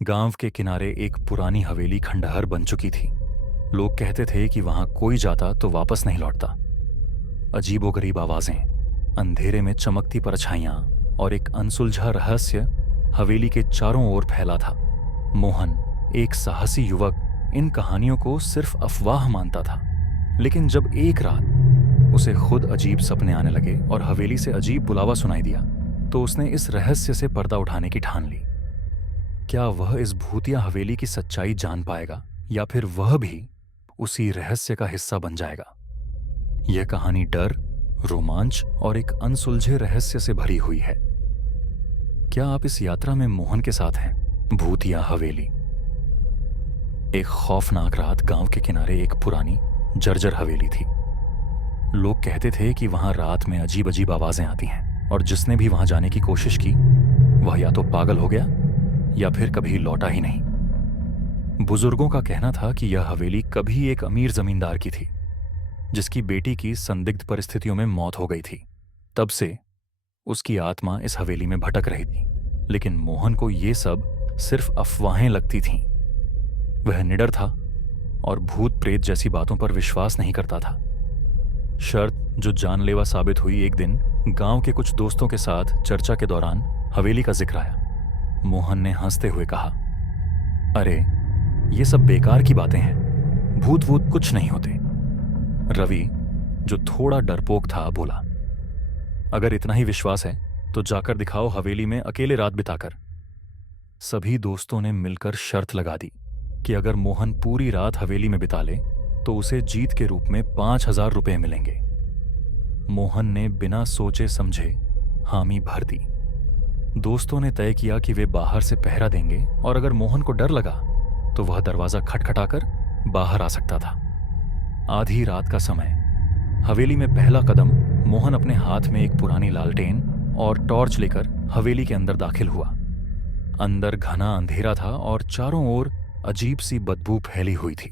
गांव के किनारे एक पुरानी हवेली खंडहर बन चुकी थी। लोग कहते थे कि वहां कोई जाता तो वापस नहीं लौटता। अजीबोगरीब आवाजें, अंधेरे में चमकती परछाइयां और एक अनसुलझा रहस्य हवेली के चारों ओर फैला था। मोहन, एक साहसी युवक, इन कहानियों को सिर्फ अफवाह मानता था। लेकिन जब एक रात उसे खुद अजीब सपने आने लगे और हवेली से अजीब बुलावा सुनाई दिया, तो उसने इस रहस्य से पर्दा उठाने की ठान ली। क्या वह इस भूतिया हवेली की सच्चाई जान पाएगा, या फिर वह भी उसी रहस्य का हिस्सा बन जाएगा? यह कहानी डर, रोमांच और एक अनसुलझे रहस्य से भरी हुई है। क्या आप इस यात्रा में मोहन के साथ हैं? भूतिया हवेली। एक खौफनाक रात गांव के किनारे एक पुरानी जर्जर हवेली थी। लोग कहते थे कि वहां रात में अजीब अजीब आवाजें आती हैं, और जिसने भी वहां जाने की कोशिश की वह या तो पागल हो गया या फिर कभी लौटा ही नहीं। बुजुर्गों का कहना था कि यह हवेली कभी एक अमीर जमींदार की थी, जिसकी बेटी की संदिग्ध परिस्थितियों में मौत हो गई थी। तब से उसकी आत्मा इस हवेली में भटक रही थी। लेकिन मोहन को ये सब सिर्फ अफवाहें लगती थीं। वह निडर था और भूत प्रेत जैसी बातों पर विश्वास नहीं करता था। शर्त जो जानलेवा साबित हुई, एक दिन गांव के कुछ दोस्तों के साथ चर्चा के दौरान हवेली का जिक्र आया। मोहन ने हंसते हुए कहा, अरे ये सब बेकार की बातें हैं, भूत वूत कुछ नहीं होते। रवि, जो थोड़ा डरपोक था, बोला, अगर इतना ही विश्वास है तो जाकर दिखाओ हवेली में अकेले रात बिताकर। सभी दोस्तों ने मिलकर शर्त लगा दी कि अगर मोहन पूरी रात हवेली में बिता ले तो उसे जीत के रूप में 5,000 रुपए मिलेंगे। मोहन ने बिना सोचे समझे हामी भर दी। दोस्तों ने तय किया कि वे बाहर से पहरा देंगे, और अगर मोहन को डर लगा तो वह दरवाजा खटखटाकर बाहर आ सकता था। आधी रात का समय। हवेली में पहला कदम। मोहन अपने हाथ में एक पुरानी लालटेन और टॉर्च लेकर हवेली के अंदर दाखिल हुआ। अंदर घना अंधेरा था और चारों ओर अजीब सी बदबू फैली हुई थी।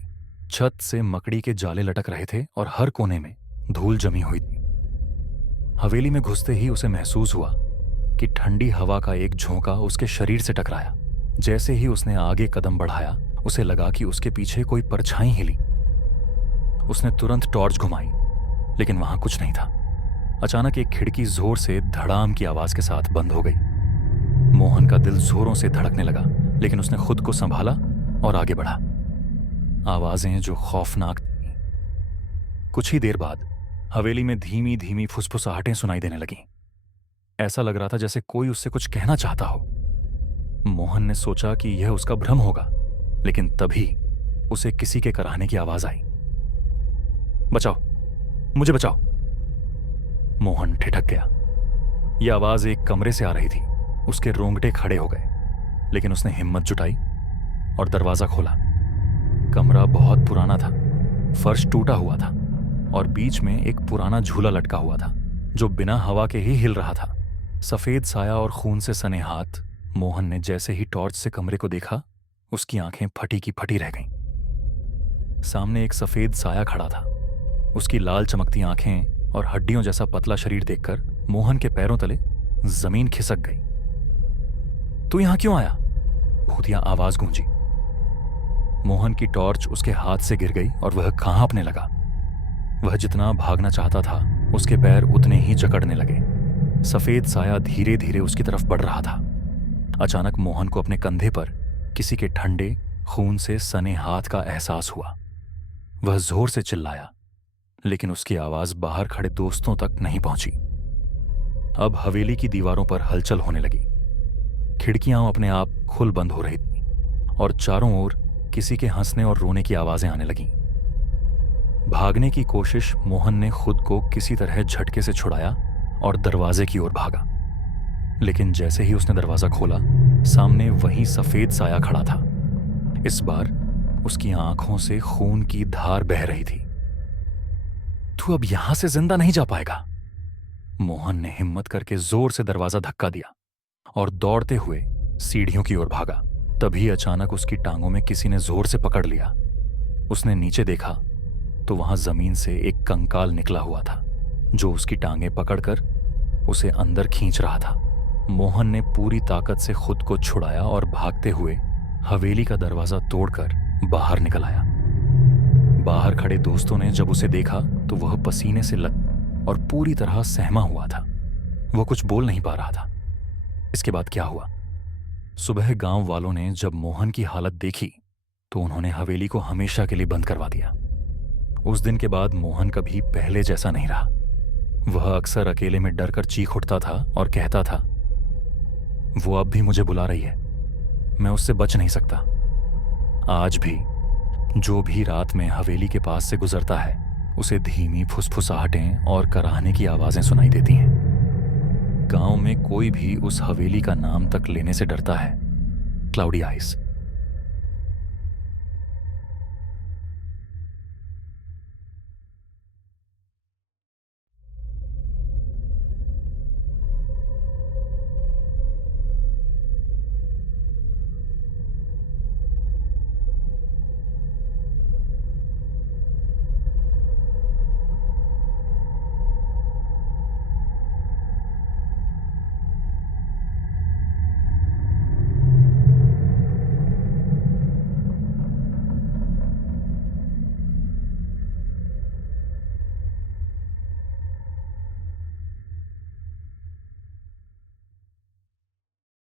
छत से मकड़ी के जाले लटक रहे थे और हर कोने में धूल जमी हुई थी। हवेली में घुसते ही उसे महसूस हुआ कि ठंडी हवा का एक झोंका उसके शरीर से टकराया। जैसे ही उसने आगे कदम बढ़ाया, उसे लगा कि उसके पीछे कोई परछाई हिली। उसने तुरंत टॉर्च घुमाई, लेकिन वहां कुछ नहीं था। अचानक एक खिड़की जोर से धड़ाम की आवाज के साथ बंद हो गई। मोहन का दिल जोरों से धड़कने लगा, लेकिन उसने खुद को संभाला और आगे बढ़ा। आवाजें जो खौफनाक थीं। कुछ ही देर बाद हवेली में धीमी धीमी फुसफुसाहटें सुनाई देने लगीं। ऐसा लग रहा था जैसे कोई उससे कुछ कहना चाहता हो। मोहन ने सोचा कि यह उसका भ्रम होगा, लेकिन तभी उसे किसी के कराहने की आवाज आई, बचाओ, मुझे बचाओ। मोहन ठिठक गया। यह आवाज एक कमरे से आ रही थी। उसके रोंगटे खड़े हो गए, लेकिन उसने हिम्मत जुटाई और दरवाजा खोला। कमरा बहुत पुराना था। फर्श टूटा हुआ था और बीच में एक पुराना झूला लटका हुआ था, जो बिना हवा के ही हिल रहा था। सफेद साया और खून से सने हाथ। मोहन ने जैसे ही टॉर्च से कमरे को देखा, उसकी आंखें फटी की फटी रह गईं। सामने एक सफेद साया खड़ा था। उसकी लाल चमकती आंखें और हड्डियों जैसा पतला शरीर देखकर मोहन के पैरों तले जमीन खिसक गई। तू यहां क्यों आया? भूतिया आवाज गूंजी। मोहन की टॉर्च उसके हाथ से गिर गई और वह कांपने लगा। वह जितना भागना चाहता था, उसके पैर उतने ही जकड़ने लगे। सफेद साया धीरे धीरे उसकी तरफ बढ़ रहा था। अचानक मोहन को अपने कंधे पर किसी के ठंडे खून से सने हाथ का एहसास हुआ। वह जोर से चिल्लाया, लेकिन उसकी आवाज बाहर खड़े दोस्तों तक नहीं पहुंची। अब हवेली की दीवारों पर हलचल होने लगी। खिड़कियां अपने आप खुल बंद हो रही थीं और चारों ओर किसी के हंसने और रोने की आवाजें आने लगीं। भागने की कोशिश। मोहन ने खुद को किसी तरह झटके से छुड़ाया और दरवाजे की ओर भागा। लेकिन जैसे ही उसने दरवाजा खोला, सामने वही सफेद साया खड़ा था। इस बार उसकी आंखों से खून की धार बह रही थी। तू अब यहां से जिंदा नहीं जा पाएगा। मोहन ने हिम्मत करके जोर से दरवाजा धक्का दिया और दौड़ते हुए सीढ़ियों की ओर भागा। तभी अचानक उसकी टांगों में किसी ने जोर से पकड़ लिया। उसने नीचे देखा तो वहां जमीन से एक कंकाल निकला हुआ था, जो उसकी टांगें पकड़कर उसे अंदर खींच रहा था। मोहन ने पूरी ताकत से खुद को छुड़ाया और भागते हुए हवेली का दरवाजा तोड़कर बाहर निकल आया। बाहर खड़े दोस्तों ने जब उसे देखा तो वह पसीने से लत और पूरी तरह सहमा हुआ था। वह कुछ बोल नहीं पा रहा था। इसके बाद क्या हुआ? सुबह गांव वालों ने जब मोहन की हालत देखी तो उन्होंने हवेली को हमेशा के लिए बंद करवा दिया। उस दिन के बाद मोहन कभी पहले जैसा नहीं रहा। वह अक्सर अकेले में डर कर चीख उठता था और कहता था, वो अब भी मुझे बुला रही है, मैं उससे बच नहीं सकता। आज भी जो भी रात में हवेली के पास से गुजरता है उसे धीमी फुसफुसाहटें और कराहने की आवाजें सुनाई देती हैं। गांव में कोई भी उस हवेली का नाम तक लेने से डरता है। Cloudy ice.